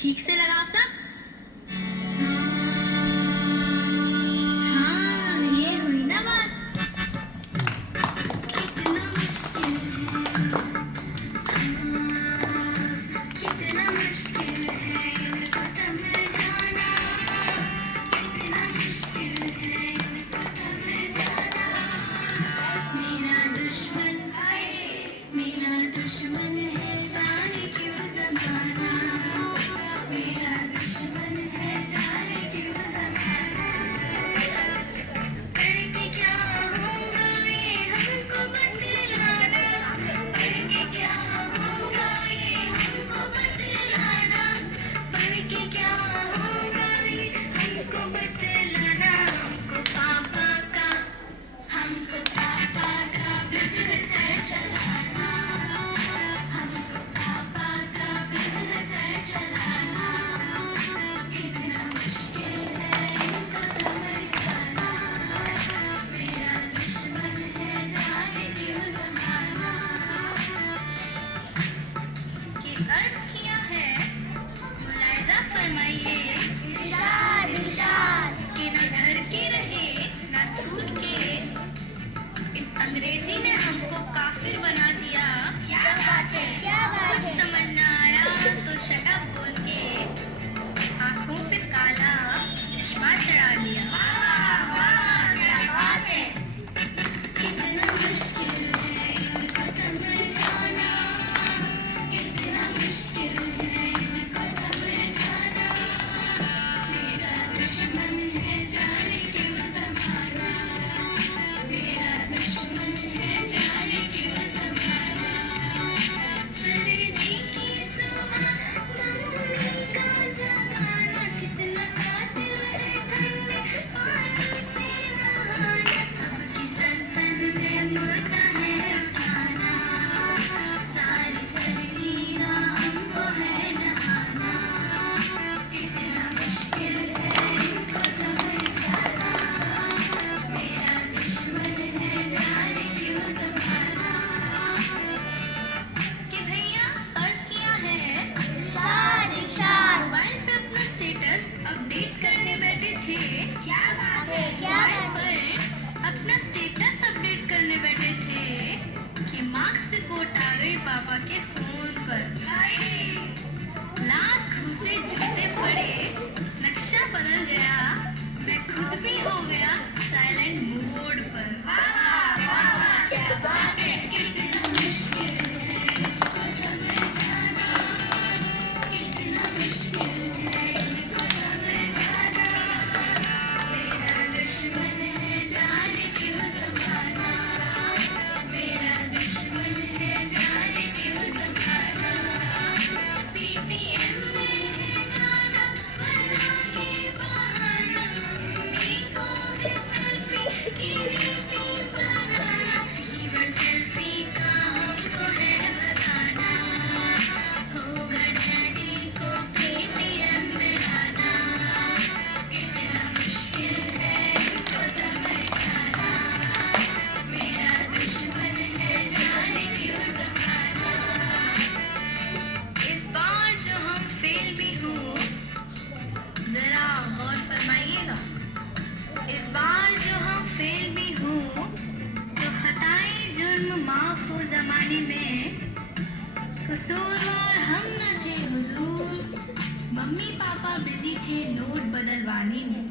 ठीक से लगाओ सब। हाँ, ये हुई ना बात। कितना मुश्किल है इनको समझाना, कितना मुश्किल है इनको समझाना। मेरा दुश्मन है जाने क्यों ज़माना, मेरा दुश्मन है जाने क्यों ज़माना। पढ़ के क्या होगा ये हमको बतलाना, पढ़ के क्या होगा ये हमको बतलाना, पढ़ के क्या होगा ये हमको बतलाना। हमको पापा का बिजनेस है चलाना, हमको पापा का बिजनेस है चलाना। कितना मुश्किल है इनको समझाना, मेरा दुश्मन है जाने क्यों ज़माना। कि अर्ज़ किया है मुलाहिज़ा फरमाइए, इरशाद कि ना घर के रहे ना सूट के, इस अंग्रेजी ने हमको काफिर बना दिया। क्या बात है, क्या बात है। कुछ समझ ना आया तो शट अप बोल के आंखों पे काला चश्मा चढ़ा लिया। क्या बात है। कितना मुश्किल है इनको समझाना, कितना मुश्किल है इनको समझाना। मेरा दुश्मन है जाने क्यों ज़माना, मेरा दुश्मन है जाने क्यों ज़माना। सर्दी की सुबह मम्मी का जगाना, कितना कातिल है घर में पानी से नहाना। अब की संसद में मुद्दा है उठाना, सारी सर्दियाँ हमको है नहाना। कितना मुश्किल है इनको समझाना, मेरा दुश्मन है जाने क्यों ज़माना। कि भैया अर्ज़ किया है, मोबाइल पे अपना स्टेटस अपडेट करने बैठे थे। क्या बात है, क्या बात है। अपना स्टेटस अपडेट करने बैठे थे कि मार्क्स रिपोर्ट आ गई पापा के फोन पर। लाख घुसे जूते पड़े, नक्शा बदल गया, मैं खुद भी हो गया साइलेंट मोड पर। क्या बात है। कितना मुश्किल है इनको समझाना, कितना मुश्किल है इनको समझाना। मेरा दुश्मन है जाने क्यों ज़माना, मेरा दुश्मन है जाने क्यों ज़माना। PTM में जाना बना के बहाना, मम्मी को भी सेल्फी की वीडियो बनाना। फीवर सेल्फी का हमको है बताना, होगा डैडी को PTM में आना। कितना मुश्किल है इनको समझाना, मेरा दुश्मन है जाने क्यों ज़माना। इस बार जो हम फेल भी हुए, जरा गौर फरमाइएगा। इस बार जो हम फेल भी हुए तो खताए जुर्म माफ हो ज़माने में, कसूरवार हम न थे हुजूर, मम्मी पापा बिजी थे नोट बदलवाने में।